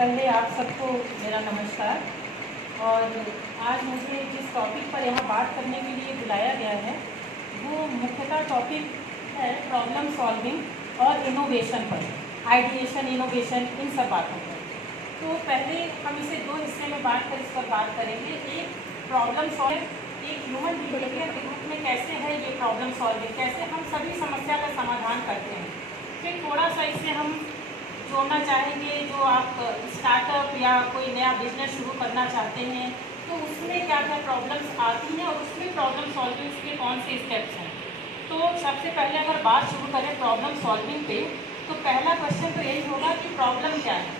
पहले आप सबको मेरा नमस्कार। और आज मुझे जिस टॉपिक पर यहाँ बात करने के लिए बुलाया गया है वो मुख्यतः टॉपिक है प्रॉब्लम सॉल्विंग और इनोवेशन पर, आइडिएशन, इनोवेशन, इन सब बातों पर। तो पहले हम इसे दो हिस्से में बांट कर इस पर बात करेंगे। एक प्रॉब्लम सॉल्विंग, एक ह्यूमन बिहेवियर के रूप में कैसे है ये प्रॉब्लम सॉल्विंग, कैसे हम सभी समस्या का समाधान करते हैं। फिर थोड़ा सा इससे हम जोड़ना चाहेंगे जो आप स्टार्टअप या कोई नया बिजनेस शुरू करना चाहते हैं तो उसमें क्या क्या प्रॉब्लम्स आती हैं और उसमें प्रॉब्लम सॉल्विंग के कौन से स्टेप्स हैं। तो सबसे पहले अगर बात शुरू करें प्रॉब्लम सॉल्विंग पे, तो पहला क्वेश्चन तो यही होगा कि प्रॉब्लम क्या है।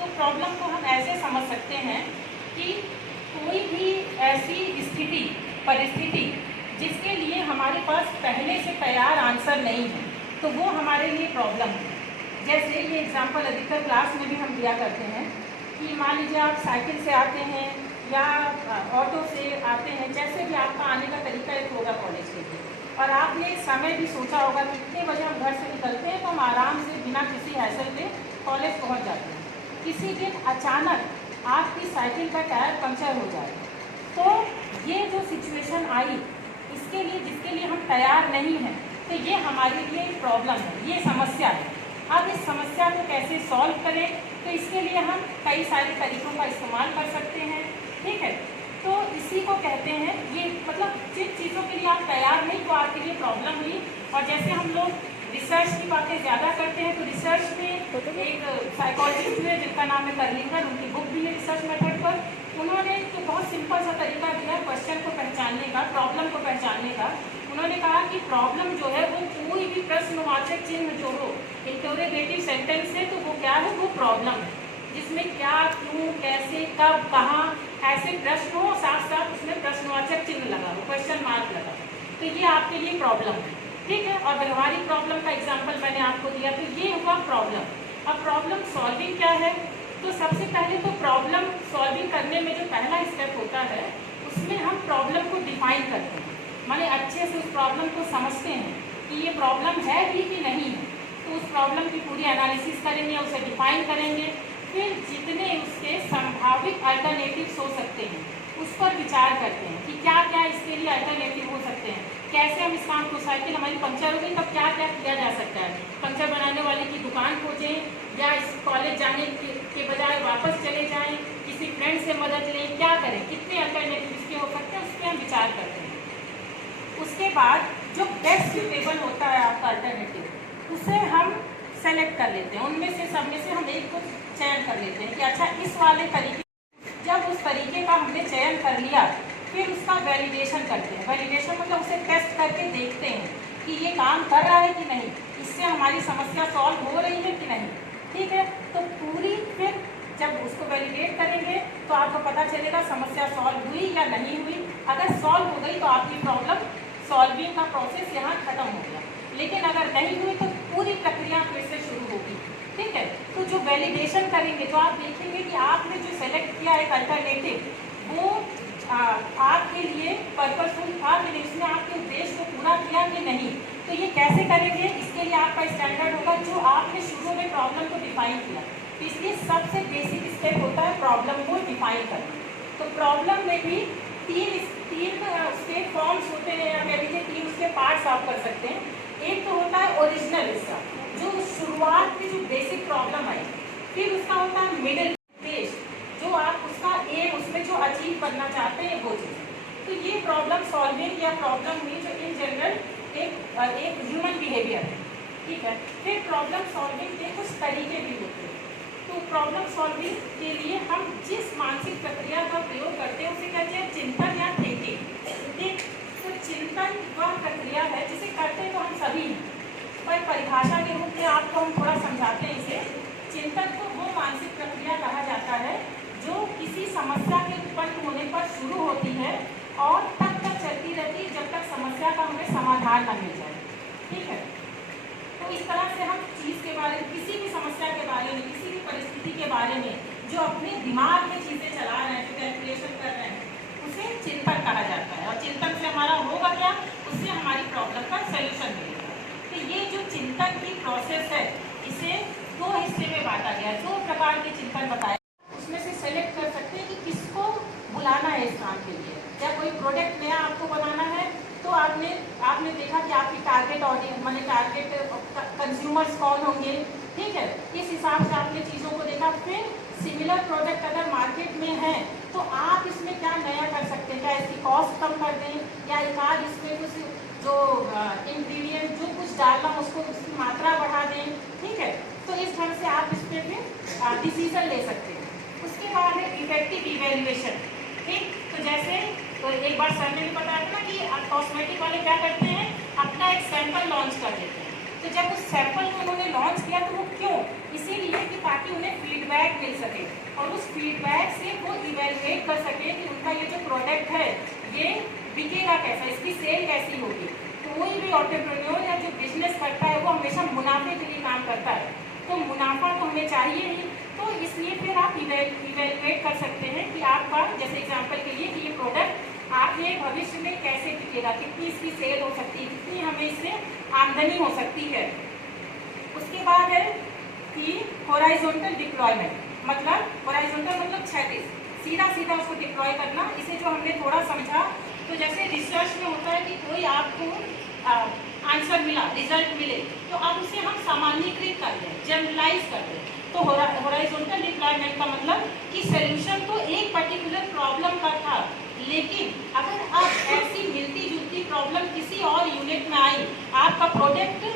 तो प्रॉब्लम को हम ऐसे समझ सकते हैं कि कोई भी ऐसी स्थिति, परिस्थिति जिसके लिए हमारे पास पहले से तैयार आंसर नहीं है, तो वो हमारे लिए प्रॉब्लम है। जैसे ये एग्जाम्पल अधिकतर क्लास में भी हम दिया करते हैं कि मान लीजिए आप साइकिल से आते हैं या ऑटो से आते हैं, जैसे भी आपका आने का तरीका एक होगा कॉलेज के लिए, और आपने समय भी सोचा होगा कि कितने बजे हम घर से निकलते हैं तो हम आराम से बिना किसी हैसल के कॉलेज पहुंच जाते हैं। किसी दिन अचानक आपकी साइकिल का टायर पंचर हो जाए, तो ये जो सिचुएशन आई इसके लिए, जिसके लिए हम तैयार नहीं हैं, तो ये हमारे लिए प्रॉब्लम है, ये समस्या है। अब इस समस्या को कैसे सॉल्व करें, तो इसके लिए हम कई सारे तरीकों का इस्तेमाल कर सकते हैं। ठीक है, तो इसी को कहते हैं, ये मतलब जिन चीज़ों के लिए आप तैयार नहीं तो आपके लिए प्रॉब्लम हुई। और जैसे हम लोग रिसर्च की बातें ज़्यादा करते हैं तो रिसर्च में एक साइकोलॉजिस्ट हुए जिनका नाम है कर्लिंगर, उनकी बुक भी है रिसर्च मेथड पर। उन्होंने तो बहुत सिंपल सा तरीका दिया क्वेश्चन को पहचानने का, प्रॉब्लम को पहचानने का। उन्होंने कहा कि प्रॉब्लम जो है वो कोई भी प्रश्नवाचक चिन्ह जो हो, इंटरोगेटिव सेंटेंस है, तो वो क्या है, वो प्रॉब्लम है, जिसमें क्या, क्यों, कैसे, कब, कहाँ ऐसे प्रश्न हो, साथ साथ उसमें प्रश्नवाचक चिन्ह लगा हो, क्वेश्चन मार्क लगा हो, तो ये आपके लिए प्रॉब्लम है। ठीक है, और व्यवहारिक प्रॉब्लम का एग्जाम्पल मैंने आपको दिया, तो ये हुआ प्रॉब्लम। अब प्रॉब्लम सॉल्विंग क्या है, तो सबसे पहले तो प्रॉब्लम सॉल्विंग करने में जो पहला स्टेप होता है उसमें हम प्रॉब्लम को डिफाइन करते हैं, माने अच्छे से उस प्रॉब्लम को समझते हैं कि ये प्रॉब्लम है भी कि नहीं है। तो उस प्रॉब्लम की पूरी एनालिसिस करेंगे, उसे डिफाइन करेंगे, फिर जितने उसके संभावित अल्टरनेटिव्स हो सकते हैं उस पर विचार करते हैं कि क्या क्या इसके लिए अल्टरनेटिव हो सकते हैं। कैसे हम इस काम को, साइकिल हमारी पंक्चर हो गई तब क्या क्या किया जा सकता है, पंक्चर बनाने वाले की दुकान खोजें या इस कॉलेज जाने के बजाय वापस चले जाएं, किसी फ्रेंड से मदद लें, क्या करें, कितने अल्टरनेटिव इसके हो सकते हैं, उस पर हम विचार करते हैं। उसके बाद जो बेस्ट सुटेबल होता है आपका अल्टरनेटिव, उसे हम सेलेक्ट कर लेते हैं, उनमें से सब में से हम एक को चयन कर लेते हैं कि अच्छा इस वाले तरीके। जब उस तरीके का हमने चयन कर लिया फिर उसका वैलिडेशन करते हैं। वैलिडेशन मतलब उसे टेस्ट करके देखते हैं कि ये काम कर रहा है कि नहीं, इससे हमारी समस्या सॉल्व हो रही है कि नहीं। ठीक है, तो पूरी फिर जब उसको वैलिडेट करेंगे तो आपको पता चलेगा समस्या सॉल्व हुई या नहीं हुई। अगर सॉल्व हो गई तो आपकी प्रॉब्लम सॉल्विंग का प्रोसेस यहाँ खत्म हो गया, लेकिन अगर नहीं हुई तो पूरी प्रक्रिया फिर से शुरू होगी। ठीक है, तो जो वैलिडेशन करेंगे तो आप देखेंगे कि आपने जो सेलेक्ट किया एक अल्टरनेटिव वो आपके लिए पर्पसफुल था कि नहीं, उसने आपके उद्देश्य को पूरा किया कि नहीं। तो ये कैसे करेंगे, इसके लिए आपका स्टैंडर्ड होगा जो आपने शुरू में प्रॉब्लम को डिफाइन किया। तो इसलिए सबसे बेसिक स्टेप होता है प्रॉब्लम को डिफाइन करना। तो प्रॉब्लम में भी तीन उसके फॉर्म्स होते हैं, या कह लीजिए तीन उसके पार्ट्स आप कर सकते हैं। एक तो होता है ओरिजिनल हिस्सा, जो शुरुआत की जो बेसिक प्रॉब्लम आई। फिर उसका होता है मिडिल फेज, जो आप उसका एम, उसमें जो अचीव करना चाहते हैं वो चीज़। तो ये प्रॉब्लम सॉल्विंग या प्रॉब्लम हुई जो इन जनरल एक ह्यूमन बिहेवियर है। ठीक है, फिर प्रॉब्लम सॉल्विंग के कुछ तरीके भी होते हैं। तो प्रॉब्लम सॉल्विंग के लिए हम जिस मानसिक प्रक्रिया का प्रयोग करते हैं उसे कहते हैं चिंतन या थिंकिंग। ठीक, तो चिंतन वह प्रक्रिया है जिसे करते हैं तो हम सभी हैं, पर परिभाषा के रूप में आपको हम थोड़ा समझाते हैं इसे। चिंतन को वो मानसिक प्रक्रिया कहा जाता है जो किसी समस्या के उत्पन्न होने पर शुरू होती है और तब तक चलती रहती है जब तक समस्या का हमें समाधान न मिल जाए। ठीक है, तो इस तरह से हम चीज़ के बारे में, किसी भी समस्या के बारे में, किसी भी परिस्थिति के बारे में जो अपने दिमाग में चीज़ें चला रहे हैं, जो कैलकुलेशन कर रहे हैं, उसे चिंतन कहा जाता है। और चिंतन से हमारा होगा क्या, उससे हमारी प्रॉब्लम का सलूशन मिलेगा। तो ये जो चिंतन की प्रोसेस है इसे दो हिस्से में बांटा गया, 2 प्रकार के चिंतन बताए, उसमें से सेलेक्ट कर सकते हैं कि किसको बुलाना है इस काम के लिए। या कोई प्रोडक्ट नया आपको बनाना है तो आपने देखा कि आपकी टारगेट ऑडियंस माने टारगेट कंज्यूमर्स कौन होंगे, ठीक है, इस हिसाब से आपने चीज़ों को देखा। फिर सिमिलर प्रोडक्ट अगर मार्केट में है तो आप इसमें क्या नया कर सकते हैं, क्या इसकी कॉस्ट कम कर दें या एक आध इसमें कुछ जो इंग्रेडिएंट जो कुछ डालना उसको उसकी मात्रा बढ़ा दें, ठीक है। तो इस ढंग से आप इस पर फिर डिसीजन ले सकते हैं। उसके बाद है इफेक्टिव इवेल्युएशन, ठीक। तो जैसे तो एक बार सर ने भी बताया था ना कि कॉस्मेटिक वाले क्या करते हैं, अपना एक सैंपल लॉन्च कर देते हैं। तो जब उस सैंपल को उन्होंने लॉन्च किया तो वो क्यों, इसीलिए कि ताकि उन्हें फीडबैक मिल सके और उस फीडबैक से वो इवेल्युएट कर सके कि उनका ये जो प्रोडक्ट है ये बिकेगा कैसा, इसकी सेल कैसी होगी। कोई भी एंटरप्रेन्योर या जो बिजनेस करता है वो हमेशा मुनाफे के लिए काम करता है, तो मुनाफा तो हमें चाहिए ही। तो इसलिए फिर आप इवेल्युएट कर सकते हैं कि आपका जैसे एग्जांपल के लिए कि ये प्रोडक्ट आगे भविष्य में कैसे बिकेगा, कितनी इसकी सेल हो सकती है, कितनी हमें इससे आमदनी हो सकती है। उसके बाद है कि हॉरिजॉन्टल डिप्लॉयमेंट, मतलब हॉरिजॉन्टल मतलब क्षैतिज, सीधा सीधा उसको डिप्लॉय करना। इसे जो हमने थोड़ा समझा तो जैसे रिसर्च में होता है कि कोई आपको आंसर मिला, रिजल्ट मिले तो अब उसे हम सामान्यीकृत कर दें, जनरलाइज कर दें। तो हॉरिजॉन्टल डिप्लॉयमेंट का मतलब कि सॉल्यूशन तो एक पर्टिकुलर प्रॉब्लम का था, लेकिन अगर अब ऐसी मिलती जुलती प्रॉब्लम किसी और यूनिट में आई, आपका प्रोडक्ट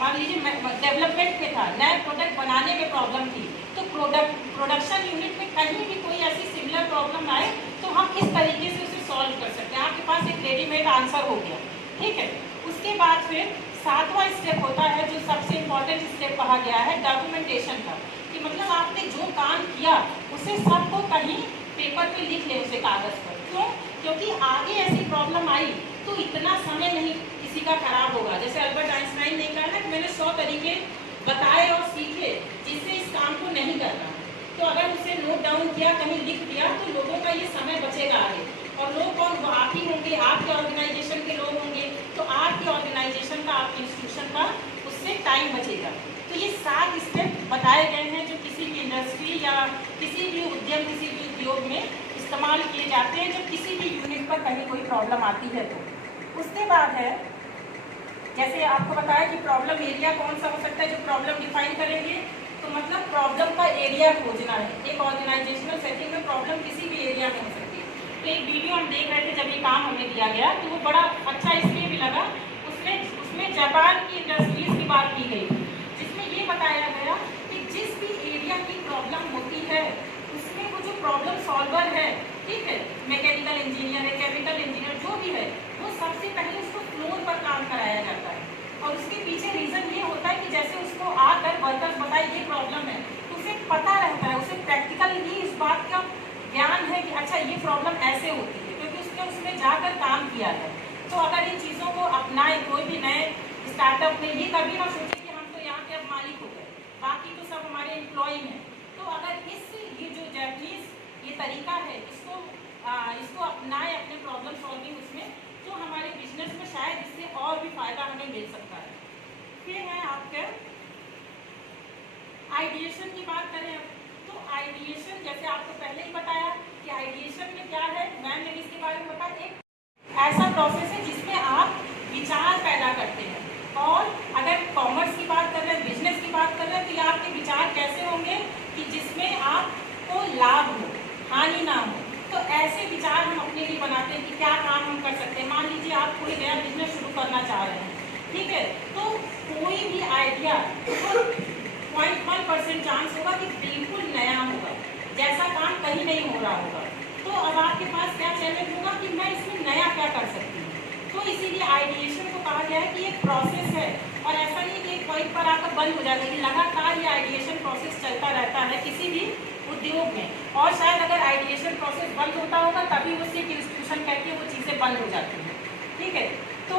मान लीजिए डेवलपमेंट में था, नया प्रोडक्ट बनाने में प्रॉब्लम थी, तो प्रोडक्शन यूनिट में कहीं भी कोई ऐसी सिमिलर प्रॉब्लम आए तो हम इस तरीके से उसे सॉल्व कर सकते हैं। आपके पास एक रेडीमेड आंसर हो गया, ठीक है। उसके बाद फिर 7वां स्टेप होता है जो सबसे इम्पोर्टेंट स्टेप कहा गया है डॉक्यूमेंटेशन का, कि मतलब आपने जो काम किया उसे सबको कहीं पेपर पे लिख ले, उसे कागज़ पर। क्यों? क्योंकि आगे ऐसी प्रॉब्लम आई तो इतना समय नहीं किसी का खराब होगा। जैसे अल्बर्ट आइंस्टाइन ने कहा ना कि मैंने 100 तरीके बताए और सीखे जिससे इस काम को नहीं करना, तो अगर उसे नोट डाउन किया, कहीं लिख दिया तो लोगों का ये समय बचेगा आगे। और लोग कौन, वो आप ही होंगे, आपके ऑर्गेनाइजेशन के लोग होंगे, तो आपके ऑर्गेनाइजेशन का, आपके इंस्टीट्यूशन का उससे टाइम बचेगा। तो ये 7 स्टेप बताए गए हैं जो किसी भी इंडस्ट्री या किसी भी उद्यम, किसी भी उद्योग में इस्तेमाल किए जाते हैं जब किसी भी यूनिट पर कहीं कोई प्रॉब्लम आती है। तो उसके बाद है जैसे आपको बताया कि प्रॉब्लम एरिया कौन सा हो सकता है, जो प्रॉब्लम डिफाइन करेंगे। तो मतलब प्रॉब्लम का एरिया खोजना है। एक ऑर्गेनाइजेशनल सेटिंग में प्रॉब्लम किसी भी एरिया में हो सकती है। तो एक वीडियो हम देख रहे थे जब ये काम हमें दिया गया तो वो बड़ा अच्छा इसलिए भी लगा, उसमें जापान की इंडस्ट्रीज की बात की गई थी, जिसमें ये बताया गया कि जिस भी एरिया की प्रॉब्लम होती है उसमें वो जो प्रॉब्लम सॉल्वर है, ठीक है, मैकेनिकल इंजीनियर है, केमिकल इंजीनियर, जो भी है, वो सबसे पहले उसको फ्लोर पर काम कराया जाता है। और उसके पीछे रीज़न ये होता है कि जैसे उसको आकर वर्कर्स बताए ये प्रॉब्लम है तो उसे पता रहता है, उसे प्रैक्टिकल ही इस बात का ज्ञान है कि अच्छा ये प्रॉब्लम ऐसे होती है, क्योंकि उसने उसमें जाकर काम किया है। तो अगर इन चीज़ों को अपनाए कोई भी नए स्टार्टअप में, ये कभी ना सोचे कि हम तो यहाँ के अब मालिक हो गए, बाकी तो सब हमारे एम्प्लॉय हैं। तो अगर ये जो जैपनीज ये तरीका है इसको अपनाए अपने प्रॉब्लम सॉल्विंग उसमें, तो हमारे बिजनेस में शायद इससे और भी फायदा हमें मिल सकता है। फिर है आपके आइडिएशन की बात करें तो आइडिएशन जैसे आपको पहले ही बताया कि आइडिएशन में क्या है, मैम ने इसके बारे में बताया, एक ऐसा प्रोसेस है जिसमें आप विचार पैदा करते हैं। और अगर कॉमर्स की बात कर रहे हैं, बिजनेस की बात कर रहे हैं, तो ये आपके विचार कैसे होंगे कि जिसमें आपको लाभ हो, हानि ना हो। तो ऐसे विचार हम अपने लिए बनाते हैं कि क्या काम हम कर सकते हैं। मान लीजिए आप कोई नया बिजनेस शुरू करना चाह रहे हैं, ठीक है, तो कोई भी आइडिया 0.1% चांस होगा कि बिल्कुल नया होगा, जैसा काम कहीं नहीं हो रहा होगा। तो अब आपके पास क्या चैलेंज होगा कि मैं इसमें नया क्या कर सकती हूँ। तो इसीलिए आइडिएशन को कहा गया है कि एक प्रोसेस है, और ऐसा नहीं कि एक पॉइंट पर आकर बंद हो जाएगा, कि लगातार ये आइडिएशन प्रोसेस चलता रहता है किसी भी उद्योग में। और शायद अगर आइडिएशन प्रोसेस बंद होता होगा तभी वो सिर्फ इंस्टीट्यूशन कहती है वो चीज़ें बंद हो जाती हैं, ठीक है। तो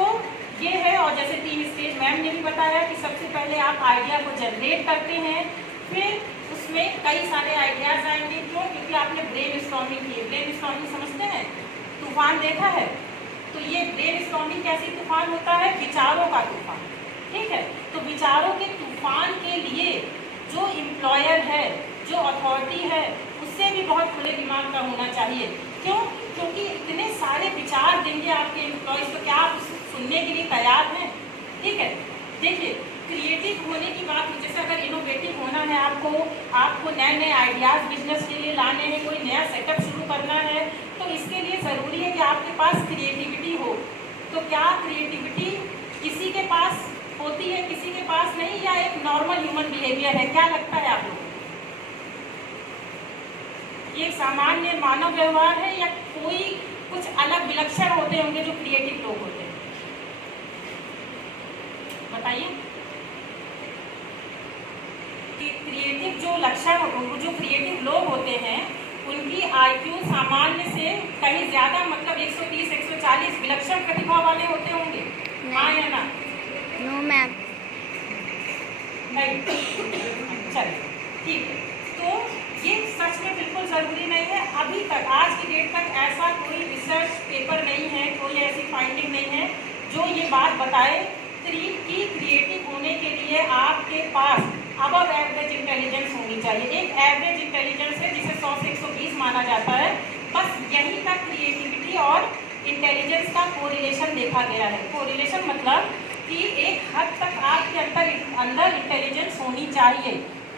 ये है, और जैसे 3 स्टेज मैम ने भी बताया कि सबसे पहले आप आइडिया को जनरेट करते हैं, फिर उसमें कई सारे आइडियाज़ आएंगे। क्यों? क्योंकि आपने ब्रेन स्टॉर्मिंग की है। ब्रेन स्टॉर्मिंग समझते हैं, तूफान देखा है, तो ये ब्रेन स्टॉर्मिंग कैसी तूफान होता है, विचारों का तूफान, ठीक है। तो विचारों के तूफान के लिए जो एम्प्लॉयर है, जो अथॉरिटी है, उससे भी बहुत खुले दिमाग का होना चाहिए। क्यों? क्योंकि इतने सारे विचार देंगे आपके एम्प्लॉयज़, तो क्या आप उसे सुनने के लिए तैयार हैं? ठीक है, देखिए क्रिएटिव होने की बात, जैसे अगर इनोवेटिव होना है आपको नए नए आइडियाज़ बिजनेस के लिए लाने हैं, कोई नया सेटअप शुरू करना है, तो इसके लिए ज़रूरी है कि आपके पास क्रिएटिविटी हो। तो क्या क्रिएटिविटी किसी के पास होती है, किसी के पास नहीं, या एक नॉर्मल ह्यूमन बिहेवियर है? क्या लगता है आप लोगों को? ये सामान्य मानव व्यवहार है या कोई कुछ अलग विलक्षण होते होंगे जो क्रिएटिव लोग होते हैं? बताइए। क्रिएटिव जो लक्षण, जो क्रिएटिव लोग होते हैं, उनकी आईक्यू सामान्य से कहीं ज्यादा, मतलब 130 140 विलक्षण प्रतिभा वाले होते होंगे। हाँ या ना? No ma'am. नहीं, चलिए ठीक है। तो ये सच में बिल्कुल ज़रूरी नहीं है। अभी तक, आज की डेट तक ऐसा कोई रिसर्च पेपर नहीं है, कोई ऐसी फाइंडिंग नहीं है जो ये बात बताए कि क्रिएटिव होने के लिए आपके पास अबव एवरेज इंटेलिजेंस होनी चाहिए। एक एवरेज इंटेलिजेंस है जिसे 100 से 120 माना जाता है। बस यहीं तक क्रिएटिविटी और इंटेलिजेंस का कोरिलेशन देखा गया है। कोरिलेशन मतलब कि एक हद तक आपके अंदर इंटेलिजेंस होनी चाहिए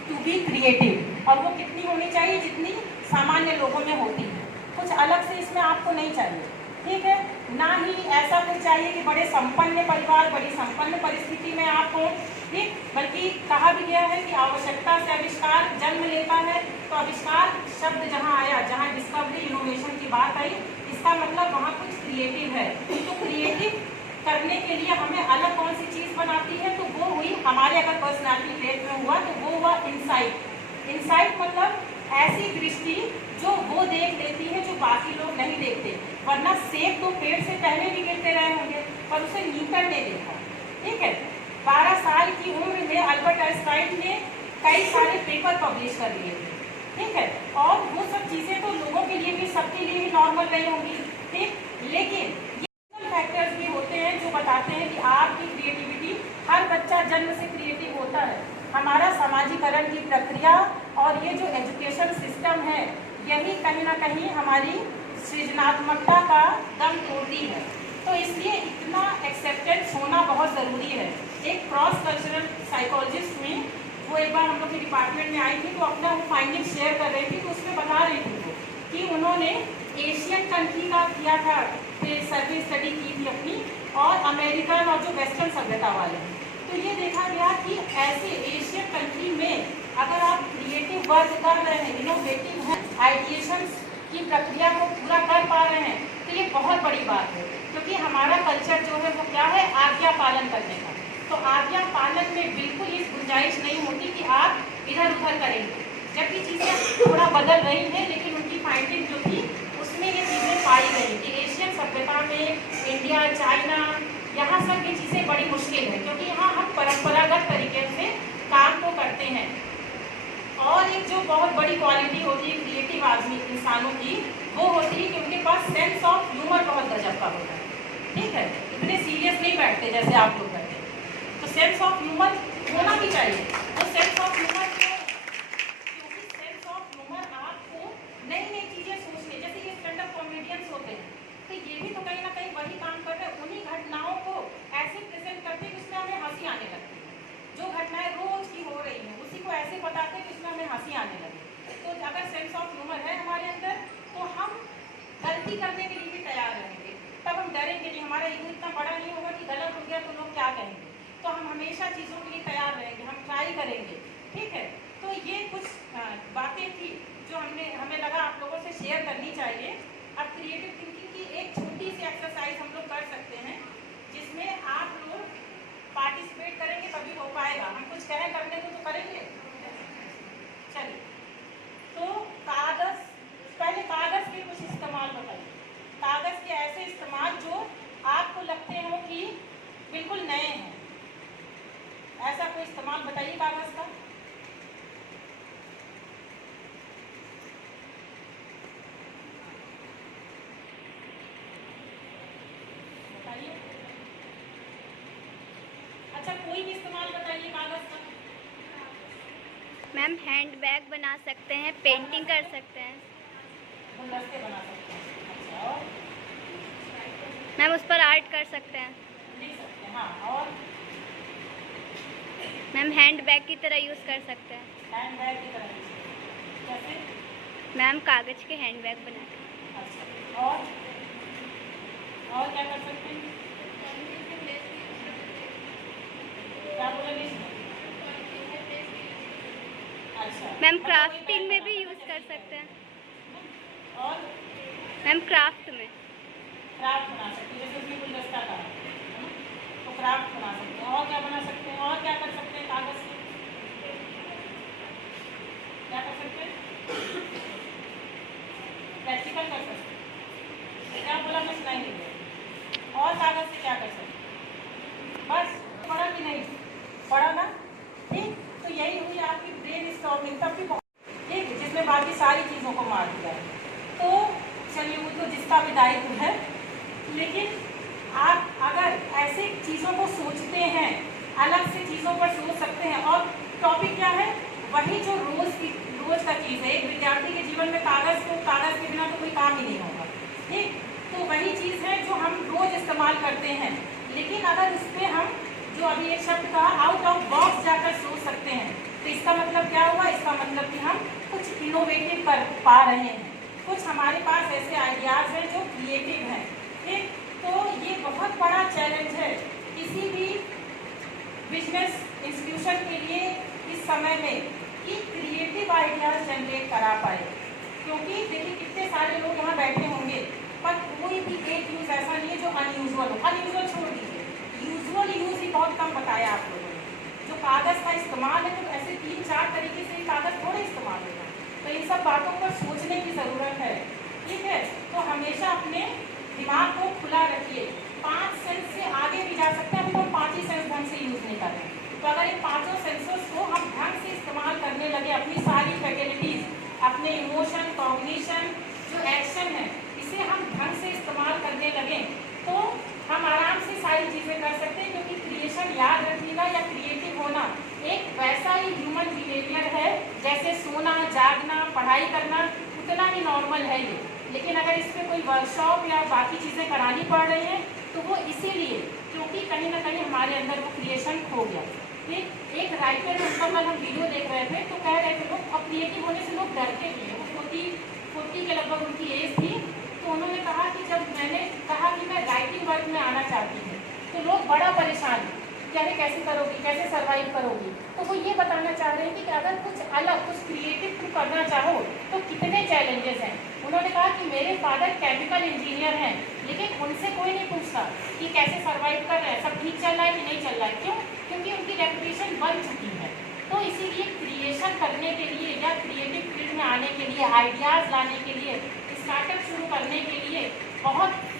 टू बी क्रिएटिव, और वो कितनी होनी चाहिए? जितनी सामान्य लोगों में होती है। कुछ अलग से इसमें आपको नहीं चाहिए, ठीक है? ना ही ऐसा कुछ चाहिए कि बड़े संपन्न परिवार, बड़ी संपन्न परिस्थिति में आप हो, ठीक? बल्कि कहा भी गया है कि आवश्यकता से आविष्कार जन्म लेता है। तो आविष्कार शब्द जहाँ आया, जहाँ डिस्कवरी इनोवेशन की बात आई, इसका मतलब वहाँ कुछ क्रिएटिव है। तो क्रिएटिव करने के लिए हमें अलग कौन सी चीज़ बनाती है? तो वो हुई हमारे, अगर पर्सनालिटी ट्रेट में हुआ तो वो हुआ इंसाइट। इंसाइट मतलब ऐसी दृष्टि जो वो देख लेती है जो बाकी लोग नहीं देखते। वरना सेब तो पेड़ से पहले भी गिरते रहे होंगे, पर उसे न्यूटन ने देखा, ठीक है? 12 साल की उम्र में अल्बर्ट आइंस्टाइन ने कई सारे पेपर पब्लिश कर लिए थे, ठीक है? और वो सब चीज़ें तो लोगों के लिए भी, सबके लिए भी नॉर्मल नहीं होंगी, ठीक? लेकिन फैक्टर्स भी होते हैं जो बताते हैं कि आपकी क्रिएटिविटी, हर बच्चा जन्म से क्रिएटिव होता है। हमारा समाजीकरण की प्रक्रिया और ये जो एजुकेशन सिस्टम है, यही कहीं ना कहीं हमारी सृजनात्मकता का दम तोड़ती है। तो इसलिए इतना एक्सेप्टेंस होना बहुत ज़रूरी है। एक क्रॉस कल्चरल साइकोलॉजिस्ट में, वो एक बार हम लोग के डिपार्टमेंट में आई थी, तो अपना वो फाइंडिंग शेयर कर रही थी। तो उसमें बता रही थी वो कि उन्होंने एशियन कंट्री का किया था, सर्वे स्टडी की थी अपनी, और अमेरिकन और जो वेस्टर्न सभ्यता वाले। तो ये देखा गया कि ऐसे एशियन कंट्री में अगर आप क्रिएटिव वर्क कर रहे हैं, इनोवेटिव हैं, आइडिएशन की प्रक्रिया को पूरा कर पा रहे हैं, तो ये बहुत बड़ी बात है। क्योंकि हमारा कल्चर जो है वो क्या है? आज्ञा पालन करने का। तो आज्ञा पालन में बिल्कुल इस गुंजाइश नहीं होती कि आप इधर उधर करेंगे। जबकि चीज़ें थोड़ा बदल रही हैं, लेकिन उनकी फाइंडिंग जो थी उसमें ये चीज़ें पाई गई कि एशियन सभ्यता में, इंडिया, चाइना, यहाँ सब ये चीज़ें बड़ी मुश्किल है, क्योंकि यहाँ हम परंपरागत तरीके से काम को करते हैं। और एक जो बहुत बड़ी क्वालिटी होती है क्रिएटिव आदमी इंसानों की, वो होती है कि उनके पास सेंस ऑफ ह्यूमर बहुत गजब का होता है, ठीक है? इतने सीरियस नहीं बैठते जैसे आप लोग बैठते हैं। तो सेंस ऑफ ह्यूमर होना भी चाहिए। तो सेंस ऑफ ह्यूमर, क्योंकि सेंस ऑफ ह्यूमर आपको नई नई चीज़ें सोचने, जैसे ये स्टैंड अप कॉमेडियंस होते हैं, तो ये भी तो कहीं ना कहीं वही काम कर रहे हैं। उन्हीं घटनाओं को ऐसे प्रेजेंट करते हैं कि उसमें हमें हंसी आने लगती है। जो घटनाएं रोज की हो रही हैं, उसी को ऐसे बताते हैं कि उसमें हमें हंसी आने लगे। तो अगर सेंस ऑफ ह्यूमर है हमारे अंदर, तो हम गलती करने के लिए भी तैयार रहेंगे। तब हम डरेंगे नहीं, हमारा ईगो इतना बड़ा नहीं होगा कि गलत हो गया तो लोग क्या कहेंगे। तो हम हमेशा चीज़ों के लिए तैयार रहेंगे, हम ट्राई करेंगे, ठीक है? तो ये कुछ बातें थी जो हमें लगा आप लोगों से शेयर करनी चाहिए। अब क्रिएटिव थिंकिंग की एक छोटी सी एक्सरसाइज हम लोग कर सकते हैं, जिसमें आप लोग पार्टिसिपेट करेंगे तभी हो पाएगा। हम कुछ कहें करने को तो करेंगे। चलिए, तो कागज़, पहले कागज़ के कुछ इस्तेमाल बताइए। कागज़ के ऐसे इस्तेमाल जो आपको लगते हो कि बिल्कुल नए हैं, ऐसा कोई इस्तेमाल बताइए कागज़ का। अच्छा, कोई भी इस्तेमाल बताइए कागज़ का। मैम हैंड बैग बना सकते हैं, पेंटिंग कर सकते हैं, गुलदस्ते बना सकते हैं। अच्छा, और मैम उस पर आर्ट कर सकते हैं, लिख सकते हैं। हाँ, और मैम हैंड बैग की तरह यूज़ कर सकते हैं, हैंड बैग की तरह यूज करते हैं। कैसे? मैम कागज़ के हैंड बैग बना के। अच्छा, और क्या कर सकते हैं? क्या बोला लिस्ट में? अच्छा, मैम मतलब क्राफ्टिंग कोई में बैग भी बना यूज़ सकते कर हैं। सकते हैं, और मैम क्राफ्ट में। क्राफ्ट बना सकते हैं, जैसे उसमें गुलदस्ता का है ना? तो क्राफ्ट बना सकते हैं। और क्या बना सकते हैं? और क्या कर सकते हैं कागज़ से? क्या कर सकते हैं? प्रैक्टिकल कर सकते हैं। क्या बोला मैं सुनाई नहीं दिया। और कागज़ से क्या कर सकते हैं? बस पढ़ा कि नहीं पढ़ा ना? ठीक, तो यही हुई आपकी ब्रेन स्टॉर्मिंग तब भी ठीक, जिसमें बाकी सारी चीज़ों को मार दिया है। तो चलिए, वो तो जिसका भी दायित्व है, लेकिन आप अगर ऐसे चीज़ों को सोचते हैं, अलग से चीज़ों पर सोच सकते हैं। और टॉपिक क्या है? वही जो रोज का चीज़ है। एक विद्यार्थी के जीवन में कागज़ के बिना तो कोई काम ही नहीं होगा। ठीक, तो वही चीज़ है जो हम रोज इस्तेमाल करते हैं। लेकिन अगर उस पर हम जो अभी एक शब्द कहा, आउट ऑफ बॉक्स जाकर सोच सकते हैं, तो इसका मतलब क्या हुआ? इसका मतलब कि हम कुछ इनोवेटिव कर पा रहे हैं, कुछ हमारे पास ऐसे आइडियाज़ हैं जो क्रिएटिव हैं। ठीक, तो ये बहुत बड़ा चैलेंज है किसी भी बिजनेस इंस्टीट्यूशन के लिए इस समय में कि क्रिएटिव आइडियाज़ जनरेट करा पाए। क्योंकि देखिए, कितने सारे लोग यहाँ बैठे होंगे, पर कोई भी एक यूज़ ऐसा नहीं है जो अनयूजुअल हो। अनयूजुअल छोड़ दीजिए, यूजुअल यूज़ ही बहुत कम बताया आप लोगों ने। जो कागज़ का इस्तेमाल है, तो ऐसे 3-4 तरीके से कागज़ थोड़े इस्तेमाल होगा। तो इन सब बातों पर सोचने की ज़रूरत है। ठीक है, तो हमेशा अपने दिमाग को खुला रखिए। 5 सेंस से आगे भी जा सकते हैं। अभी तो 5 ही सेंस ढंग से यूज़ नहीं कर रहे हैं। तो अगर इन 5 सेंसर्स को हम ढंग से इस्तेमाल करने लगे, अपनी सारी फैकल्टीज, अपने इमोशन, कॉग्निशन, जो एक्शन है, इसे हम ढंग से इस्तेमाल करने लगे, तो हम आराम से सारी चीज़ें कर सकते हैं। क्योंकि क्रिएशन, याद रखिएगा, या क्रिएटिव होना एक वैसा ही ह्यूमन बिहेवियर है जैसे सोना, जागना, पढ़ाई करना, उतना ही नॉर्मल है ये। लेकिन अगर इस पर कोई वर्कशॉप या बाकी चीज़ें करानी पड़ रही हैं, तो वो इसीलिए क्योंकि कहीं ना कहीं हमारे अंदर वो क्रिएशन खो गया। ठीक, एक राइटर है, उनका कल हम वीडियो देख रहे थे, तो कह रहे थे लोग अब क्रिएटिव होने से लोग डरते भी हैं। वो 40 के लगभग उनकी एज थी, तो उन्होंने कहा कि जब मैंने कहा कि मैं राइटिंग वर्क में आना चाहती हूँ, तो लोग बड़ा परेशान हैं कि अरे कैसे करोगी, कैसे सर्वाइव करोगी। तो वो ये बताना चाह रहे हैं कि अगर कुछ अलग, कुछ क्रिएटिव तुम करना चाहो तो कितने चैलेंजेस हैं। उन्होंने कहा कि मेरे फादर केमिकल इंजीनियर हैं, लेकिन उनसे कोई नहीं पूछता कि कैसे सर्वाइव कर रहे हैं, सब ठीक चल रहा है कि नहीं चल रहा है। क्यों? क्योंकि उनकी रेपुटेशन बन चुकी है। तो इसीलिए क्रिएशन करने के लिए या क्रिएटिव फील्ड में आने के लिए, आइडियाज़ लाने के लिए, स्टार्टअप शुरू करने के लिए बहुत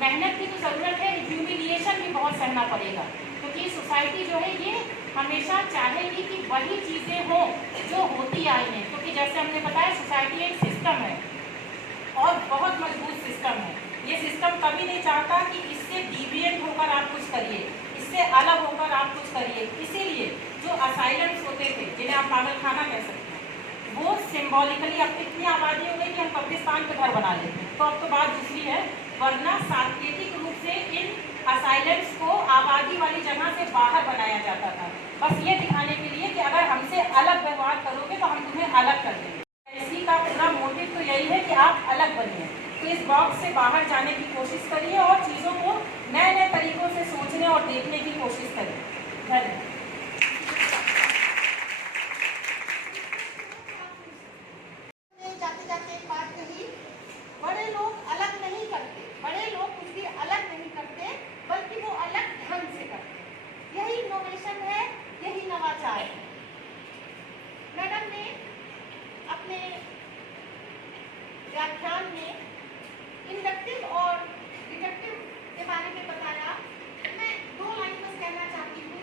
मेहनत की तो ज़रूरत है, ह्यूमिलिएशन भी बहुत सहना पड़ेगा। क्योंकि सोसाइटी जो है ये हमेशा चाहेगी कि वही चीज़ें हों जो होती आई हैं। क्योंकि जैसे हमने बताया, सोसाइटी एक सिस्टम है और बहुत मजबूत सिस्टम है। ये सिस्टम कभी नहीं चाहता कि इससे डिविएट होकर आप कुछ करिए, इससे अलग होकर आप कुछ करिए। इसीलिए जो असाइलम्स होते थे, जिन्हें आप पागलखाना कह सकते हैं, वो सिम्बॉलिकली, अब इतनी आबादी हो गई कि हम कब्रिस्तान पे घर बना लेते हैं। तो अब तो बात दूसरी है, वरना सांकेतिक रूप से इन असाइलम्स को आबादी वाली जगह से बाहर बनाया जाता था, बस ये दिखाने के लिए कि अगर हमसे अलग व्यवहार करोगे तो हम तुम्हें अलग कर देंगे। इसी का पूरा मोटिव तो यही है कि आप अलग बनिए। तो इस बॉक्स से बाहर जाने की कोशिश करिए और चीज़ों को नए नए तरीकों से सोचने और देखने की कोशिश करिए। धन्यवाद। जाते जाते एक बात कही, बड़े लोग अलग नहीं करते, बड़े लोग कुछ भी अलग नहीं करते, बल्कि वो अलग ढंग से करते। यही इनोवेशन है, यही नवाचार है। मैडम ने अपने व्याख्यान में इंडक्टिव और डिडक्टिव के बारे में बताया। मैं 2 लाइन बस कहना चाहती हूँ।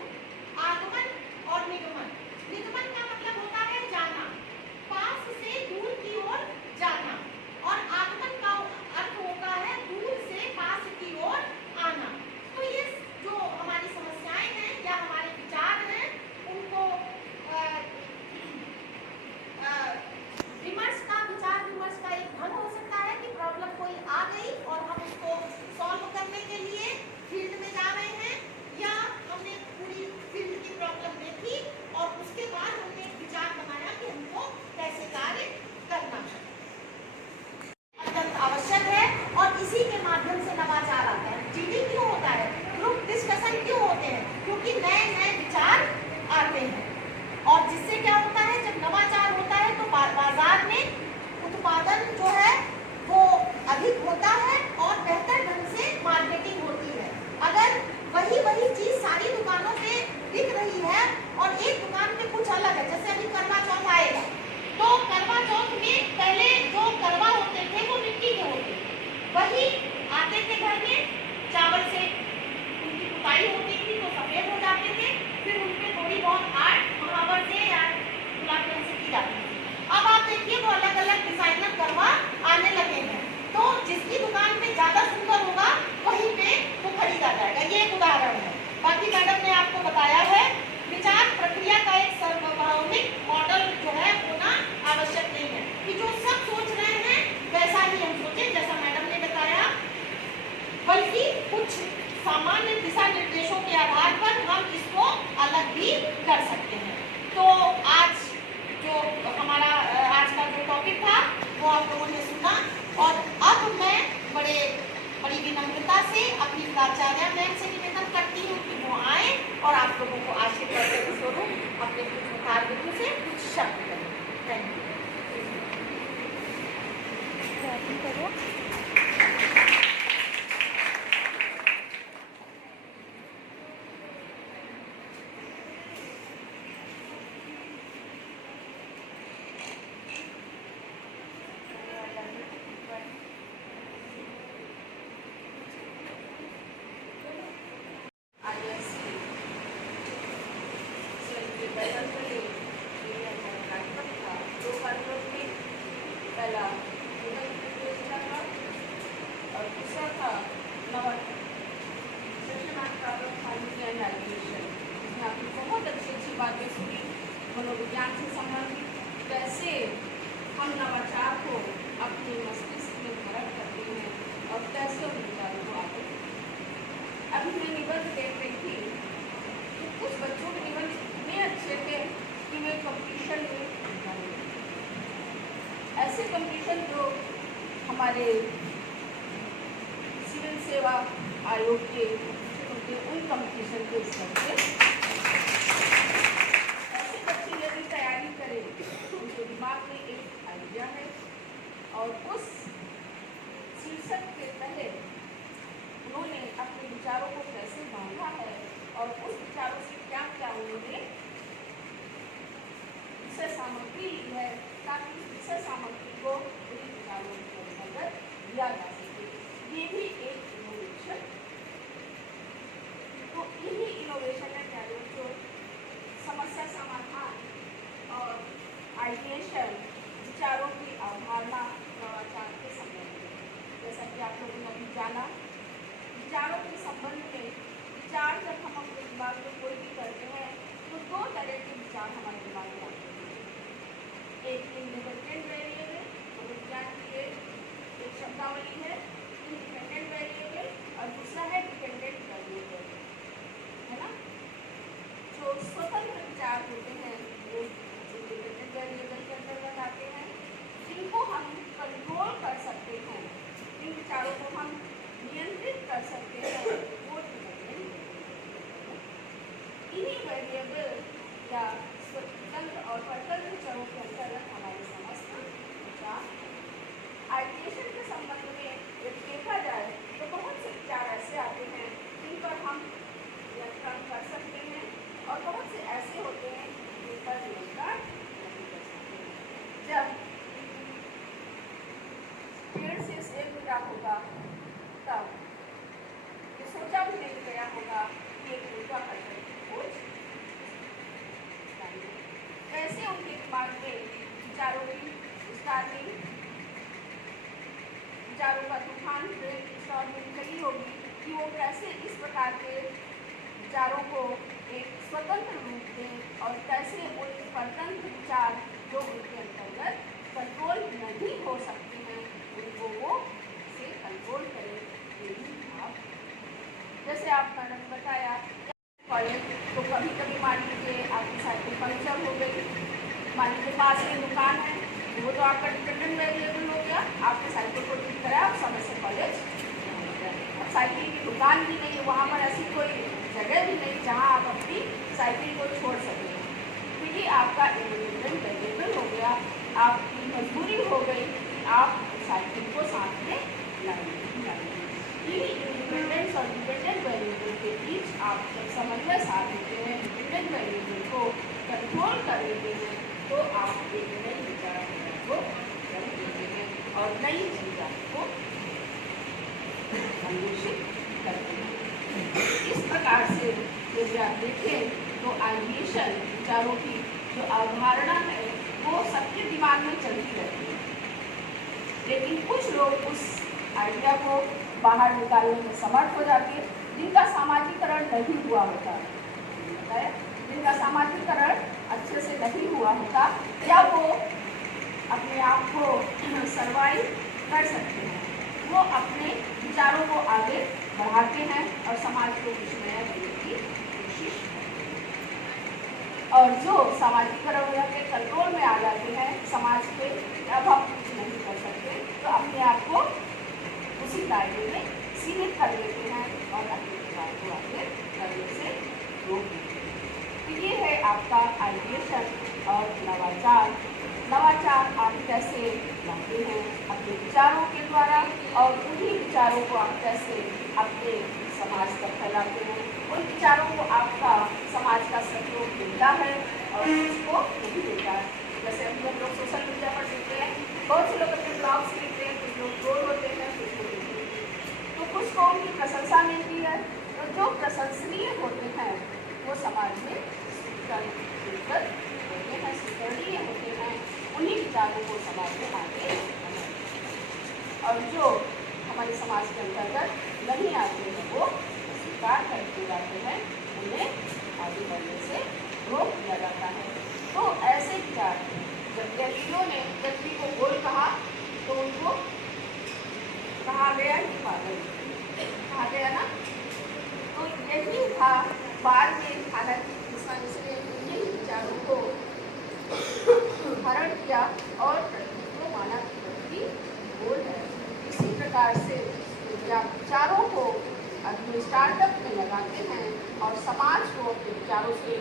मार्बल से उनकी पुताई होती थी तो सफेद हो जाते थे, फिर उन पे थोड़ी बहुत आर्ट महावर से या गुलाब रंग से की जाती थी। अब आप देखिए वो अलग अलग डिजाइनर करवा आने लगे हैं, तो जिसकी दुकान पे ज्यादा सुंदर होगा वहीं पे वो खरीदा जाएगा। ये एक उदाहरण है। बाकी मैडम ने आपको बताया है विचार प्रक्रिया का एक सार्वभौमिक मॉडल जो है होना आवश्यक नहीं है कि जो सब सोच रहे हैं वैसा ही हम सोचें, जैसा मैडम ने बताया, बल्कि कुछ सामान्य दिशा निर्देशों के आधार पर हम इसको अलग भी कर सकते हैं। तो आज जो हमारा आज का जो टॉपिक था वो आप लोगों ने सुना, और अब मैं बड़ी विनम्रता से अपनी प्राचार्य मैम से निवेदन करती हूँ कि वो आए और आप लोगों को आशीर्वाद के स्वरूप अपने कुछ मुखार बिंदु से कुछ शब्द करें। Thank you. पहला और दूसरा था इसमें आपने बहुत अच्छी बातें सुनी मनोविज्ञान से संबंधित, कैसे हम नवाचार को अपने मस्तिष्क में प्रकट करते हैं और कैसे उन विचारों को आगे। अभी मैं निबंध देख रही थी तो कुछ बच्चों के निबंध इतने अच्छे थे कि वे कंपटीशन में ऐसे कंपटीशन जो हमारे सिविल सेवा आयोग के उन कंपटीशन के स्तर से ऐसे बच्चे यदि तैयारी करें तो उनके दिमाग में एक आइडिया है और उस शीर्षक के तहत उन्होंने अपने विचारों को कैसे बांधा है और उस विचारों से क्या क्या उन्होंने विषय सामग्री ली है ताकि विषय सामग्री को उन्हीं विचारों के अंतर्गत दिया जा सके। ये भी एक इनोवेशन। तो यही इनोवेशन है प्यारे बच्चों, समस्या समाधान और आइडिएशन, विचारों की अवधारणा नवाचार के संबंध में। जैसा कि आप लोगों ने अभी जाना, विचारों के संबंध में विचार जब हम अपने दिमाग में कोई भी करते हैं तो दो तरह के विचार हमारे दिमाग में आते हैं। एक इंडिपेंडेंट वेरिएबल, विज्ञान की एक शब्दावली है इंडिपेंडेंट वेरिएबल, और दूसरा है डिपेंडेंट वेरिएबल, है ना। जो स्वतंत्र विचार होते हैं वो इंडिपेंडेंट वेरिएबल के अंतर्गत आते हैं, जिनको हम कंट्रोल कर सकते हैं, इन विचारों को हम नियंत्रित कर सकते हैं, वो डिपेंडेंट इन्हीं वेरिएबल या स्वतंत्र और स्वतंत्र चरों के अंतर्गत हमारे समस्त विचार। आइडिएशन के संबंध में यदि देखा जाए तो बहुत से विचार ऐसे आते हैं जिन पर हम नियंत्रण कर सकते हैं और बहुत से ऐसे होते हैं जिन पर नियंत्रण नहीं कर सकते। जब पेड़ से सेब गिरा होगा तब ये सोचा भी नहीं गया होगा कि एक गुरुत्वाकर्षण की खोज कैसे उनके दिमाग में विचारों की स्टार्टिंग, विचारों का तूफान ब्रेनस्टॉर्मिंग चली होगी कि वो कैसे इस प्रकार के विचारों को एक स्वतंत्र रूप दें और कैसे उन परतंत्र विचार जो उनके अंतर्गत कंट्रोल नहीं हो सकते हैं उनको वो से कंट्रोल करें। ये भी भाव, जैसे आप मैडम बताया कॉलेज तो कभी कभी मान लीजिए आपकी साइकिल पंक्चर हो गई, मान लीजिए पास में दुकान है, वो तो आपका डिपेंडेंट वेरिएबल हो गया, आपने साइकिल को ठीक कराया और समय से कॉलेज पहुंच गए। अब साइकिल की दुकान भी नहीं है, वहाँ पर ऐसी कोई जगह भी नहीं जहाँ आप अपनी साइकिल को छोड़ सकें, क्योंकि आपका इंडिपेंडेंट वेरिएबल हो गया, आपकी मजबूरी हो गई कि आप साइकिल को साथ में लाएंगे। इंडिपेंडेंस और डिपेंडेंट वेरिएबल के बीच आप जब समन्वय साध लेते हैं, डिपेंडेंट वेरिएबल को कंट्रोल कर लेते हैं, तो आप एक नई विचारधारा को जन्म देते हैं और नई चीज आपको अन्वेषित करते हैं। इस प्रकार से यदि आप देखें तो आइडिएशन विचारों की जो अवधारणा है वो सबके दिमाग में चलती रहती है, लेकिन कुछ लोग उस आइडिया को बाहर निकालने में समर्थ हो जाते हैं जिनका सामाजिकरण नहीं हुआ होता है, जिनका सामाजिकरण अच्छे से नहीं हुआ होता, या वो अपने आप को सर्वाइव कर सकते हैं, वो अपने विचारों को आगे बढ़ाते हैं और समाज को कुछ नया देने की कोशिश करते हैं। और जो सामाजिकरण के कंट्रोल में आ जाते हैं समाज के, अब हम कुछ नहीं कर सकते, तो अपने आप को उसी दायरे में सीमित कर देते हैं और अपने विचार को आगे करने से रोक देते हैं। तो ये है आपका आइडिएशन और नवाचार। नवाचार आप कैसे लाते हैं अपने विचारों के द्वारा, और उन्हीं विचारों को आप कैसे अपने समाज तक फैलाते हैं। उन विचारों को आपका समाज का सहयोग देता है और उसको नहीं देता है। जैसे अभी हम लोग सोशल मीडिया पर देखते हैं, बहुत से लोग अपने ब्लॉग्स लिखते हैं, कुछ लोग ट्रोल होते हैं, कुछ लोग नहीं होते हैं, तो कुछ को उनकी प्रशंसा मिलती है। तो जो प्रशंसनीय होते हैं वो समाज में स्वीकृत होते हैं, स्वीकरणीय होते हैं, उन्हीं विचारों को समाज में आगे बढ़ाते हैं। और जो हमारे समाज के अंतर्गत नहीं आते हैं वो स्वीकार करते जाते हैं, उन्हें आगे बढ़ने से रोक दिया जाता है। तो ऐसे विचार जब गैलीलियो ने पृथ्वी को गोल कहा तो उनको कहा गया कि पागल कहा गया ना, तो यही था बाद में हालांकि इसने उन्हीं विचारों को धारण किया और पृथ्वी को माना कि पृथ्वी गोल है। इसी प्रकार से यदि आप विचारों को अपने स्टार्टअप में लगाते हैं और समाज को अपने विचारों से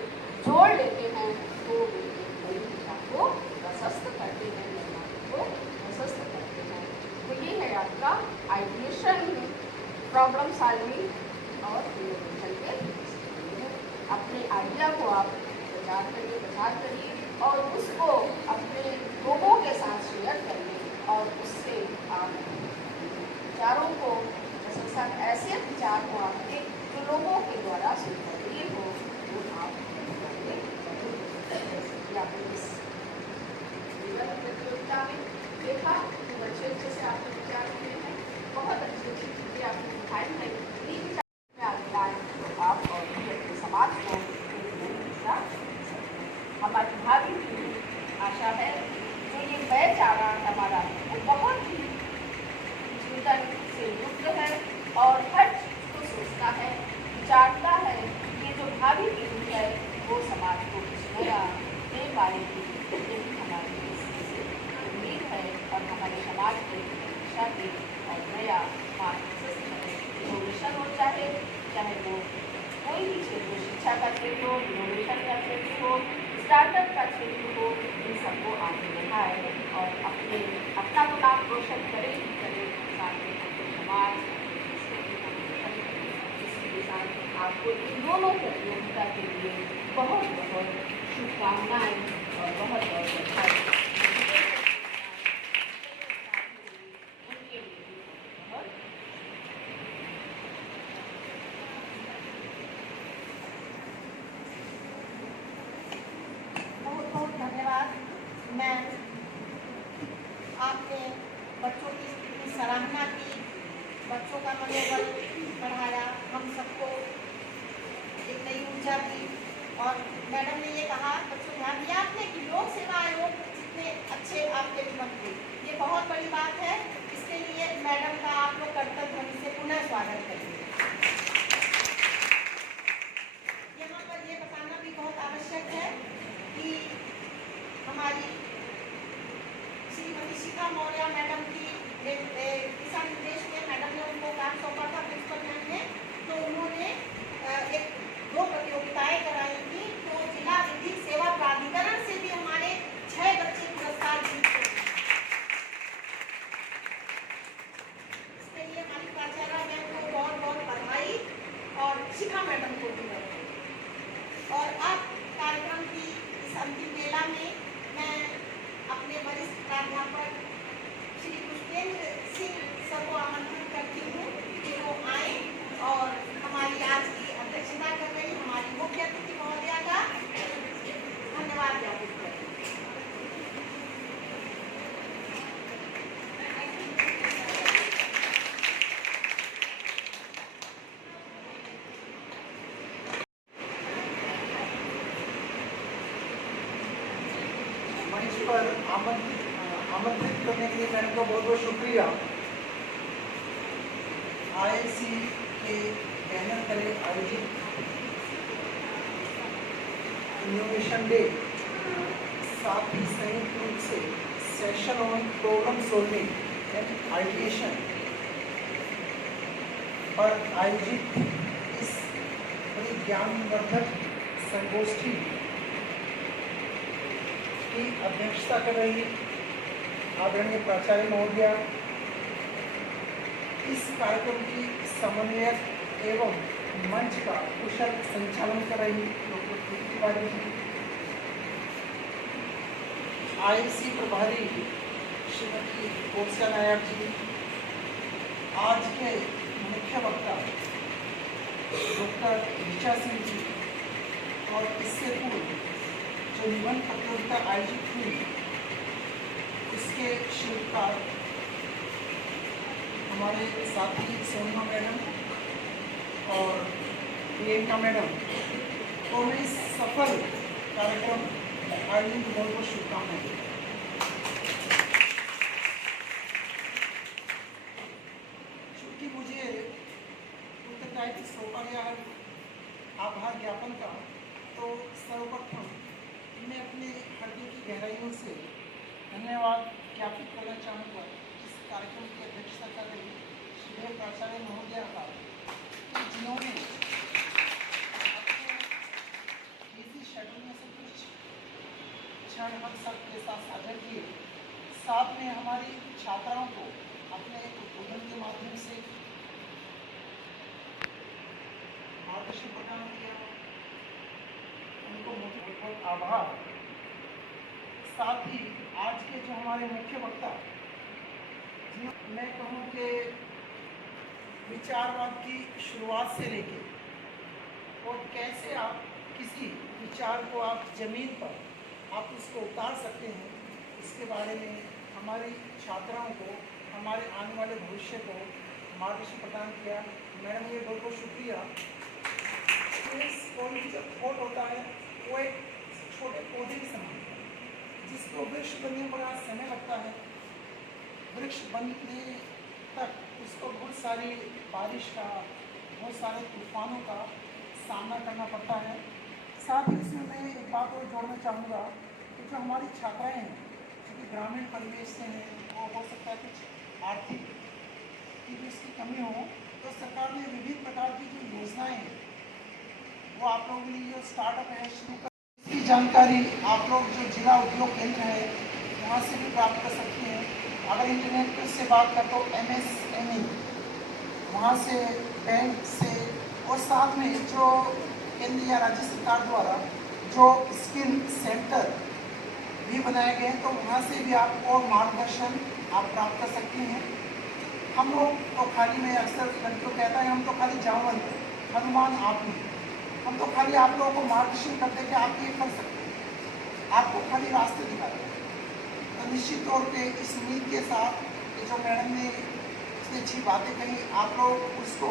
जोड़ लेते हैं तो नई दिशा को प्रशस्त करते हैं, निर्माण को प्रशस्त करते हैं। तो ये है आपका आइडिएशन, प्रॉब्लम सॉल्विंग और इनोवेशन के अपने आइडिया को आप प्रचार करिए और उसको अपने लोगों के साथ शेयर करिए और उससे आप विचारों को प्रशंसा, ऐसे विचार को आपके जो लोगों के द्वारा स्वीकार्य हो वो आप आपने इस प्रतियोगिता में देखा तो अच्छे अच्छे से आपने विचार किए हैं, बहुत अच्छी अच्छी चीज़ें आपने दिखाई हैं। इन्हीं विचार में आगे आए तो आप और अपने समाज को एक नई दिशा हमारी भावी पीढ़ी आशा है जो ये बैच आ रहा है हमारा वो बहुत ही चिंतन से युक्त है और हर चीज़ को सोचता है, विचारता है। ये जो भावी पीढ़ी है वो समाज को कुछ नया दे पाएगी, यही हमारी उम्मीद है और हमारे समाज को दिशा की और नया मार्गदर्शन है। इनोवेशन हो चाहे वो कोई भी क्षेत्र, शिक्षा का क्षेत्र हो, इनोवेशन का क्षेत्र हो, स्टार्टअप का क्षेत्र हो, इन सबको आगे बढ़ाए और अपना तो नाम रोशन करे ही करे, साथ में अपने समाज इसके साथ आपको इन दोनों प्रतियोगिता के लिए बहुत बहुत शुभकामनाएं और बहुत बहुत बधाई। बहुत बहुत धन्यवाद मैम, आपने बच्चों की इतनी सराहना की, बच्चों का मनोबल बढ़ाया, हम सबको एक नई ऊर्जा दी। और मैडम ने ये कहा, बच्चों ध्यान दिया आपने कि लोक सेवा आयोग जितने अच्छे आपके भी बनते, ये बहुत बड़ी बात है। इसके लिए मैडम का आप लोग कर्तव्य ध्वनि से पुनः स्वागत करेंगे। यहाँ पर ये बताना भी बहुत आवश्यक है कि हमारी श्रीमती शिखा मौर्य मैडम की दिशा निर्देश में मैडम ने उनको काम सौंपा था प्रिंसिपल मैम ने, तो उन्होंने एक 2 प्रतियोगिताएं कराई थी। तो जिला विधिक सेवा प्राधिकरण से भी हमारे 6 बच्चे पुरस्कार जीते। इसके लिए हमारी प्राचार्य मैम को बहुत बहुत बधाई और शिखा मैडम को भी बधाई। और अब कार्यक्रम की इस अंतिम बेला में मैं अपने वरिष्ठ प्राध्यापक श्री पुष्पेंद्र सिंह सर को आमंत्रित करती हूँ कि वो आए और आमंत्रित करने के लिए मैडम का बहुत बहुत शुक्रिया। आईआईसी के बैनर तले आयोजित इनोवेशन डे, साथ ही संयुक्त रूप से session on problem solving and ideation पर आयोजित इस बड़ी ज्ञानवर्धक संगोष्ठी की अध्यक्षता कर रही आदरणीय प्राचार्य महोदया, इस कार्यक्रम की समन्वयक एवं मंच का कुशल संचालन कर रही डॉक्टर प्रीति तिवारी जी, आईआईसी प्रभारी श्रीमती कोर्सिया नायक जी, आज के मुख्य वक्ता डॉक्टर ऋचा सिंह जी, और इससे पूर्व जो निबंध प्रतियोगिता आयोजित हुई उसके शिल्पकार हमारे साथी सोनिया मैडम और प्रियंका मैडम को मैं इस सफल कार्यक्रम आयोजन की बहुत बहुत शुभकामनाएं। चूँकि मुझे उत्तरदायित्व सौंपा गया है आभार ज्ञापन का, तो सर्वप्रथम मैं अपने हृदय की गहराइयों से धन्यवाद ज्ञापित करना चाहूँगा इस कार्यक्रम की अध्यक्षता कर रही श्री प्राचार्य महोदया का, कि जिन्होंने बिजी शेड्यूल में से कुछ क्षण हम सबके साथ साझा किए, साथ में हमारी छात्राओं को अपने उद्बोधन के माध्यम से मार्गदर्शन प्रदान किया, उनको बहुत बहुत आभार। साथ ही आज के जो हमारे मुख्य वक्ता, मैं कहूँ कि विचारवाद की शुरुआत से लेके और कैसे आप किसी विचार को आप जमीन पर आप उसको उतार सकते हैं, इसके बारे में हमारी छात्राओं को, हमारे आने वाले भविष्य को मार्गदर्शन प्रदान किया। मैडम ये बहुत बहुत शुक्रिया। कोई जो थॉट होता है वो एक छोटे पौधे के समान है, जिसको वृक्ष बनने में बड़ा समय लगता है। वृक्ष बनने तक उसको बहुत सारी बारिश का, बहुत सारे तूफानों का सामना करना पड़ता है। साथ ही इसमें मैं एक बात और जोड़ना चाहूँगा कि जो हमारी छात्राएं हैं, जो कि ग्रामीण परिवेश से हैं, वो हो सकता है कुछ आर्थिक की भी इसकी कमी हो, तो सरकार ने विभिन्न प्रकार की जो योजनाएँ हैं वो आप लोगों के लिए जो स्टार्टअप है शुरू कर, इसकी जानकारी आप लोग जो जिला उद्योग केंद्र है वहाँ से भी प्राप्त कर सकते हैं। अगर इंटरनेट पर से बात कर तो MSME वहाँ से, बैंक से, और साथ में जो केंद्र या राज्य सरकार द्वारा जो स्किल सेंटर भी बनाए गए हैं, तो वहाँ से भी आप और मार्गदर्शन आप प्राप्त कर सकते हैं। हम लोग तो खाली, मैं अक्सर लड़कियों कहता है, हम तो खाली जामवंत हनुमान आप ही, हम तो खाली आप लोगों को मार्गदर्शन करते कि आप ये कर सकते हैं, आपको खाली रास्ते दिखाते हैं। तो निश्चित तौर पे इस उम्मीद के साथ कि जो मैडम ने इतनी अच्छी बातें कही, आप लोग उसको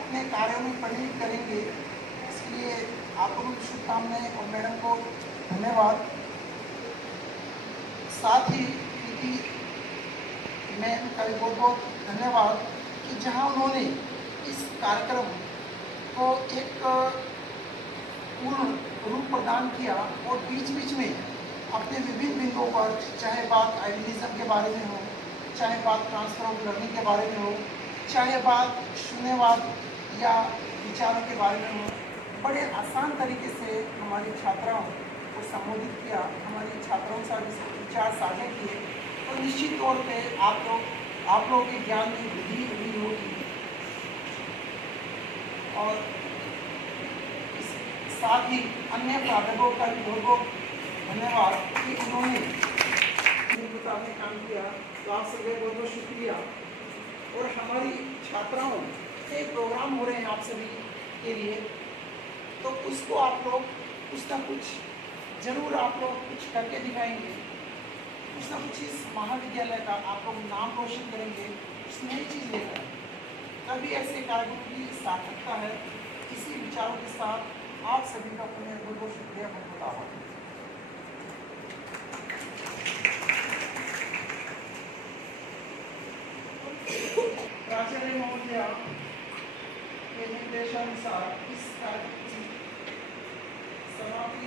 अपने कार्यों में परिणित करेंगे, इसलिए आप लोगों की शुभकामनाएं और मैडम को धन्यवाद। साथ ही प्रीति मैम का भी बहुत बहुत धन्यवाद कि जहाँ उन्होंने इस कार्यक्रम को एक पूर्ण रूप प्रदान किया और बीच बीच में अपने विभिन्न बिंदुओं पर, चाहे बात आइडियलिज्म के बारे में हो, चाहे बात ट्रांसफर ऑफ लर्निंग के बारे में हो, चाहे बात शून्यवाद या विचारों के बारे में हो, बड़े आसान तरीके से हमारी छात्राओं को संबोधित किया, हमारी छात्राओं से विचार साझा किए, तो निश्चित तौर पे आप लोगों के ज्ञान में वृद्धि हुई होगी। और साथ ही अन्य प्राध्यापकों का भी बहुत बहुत धन्यवाद कि उन्होंने में काम किया, तो आप सभी बहुत बहुत शुक्रिया। और हमारी छात्राओं से प्रोग्राम हो रहे हैं आप सभी के लिए, तो उसको आप लोग कुछ ना कुछ जरूर आप लोग कुछ करके दिखाएंगे, कुछ ना कुछ इस महाविद्यालय का आप लोग नाम रोशन करेंगे, कुछ नई चीज़ लेकर। तभी ऐसे कार्यक्रम की सार्थकता है। इसी विचारों के साथ आप सभी का पुनः बहुत बहुत शुक्रिया, बहुत बहुत आभार। आचार्य महोदया के निर्देशानुसार इस कार्य की समाप्ति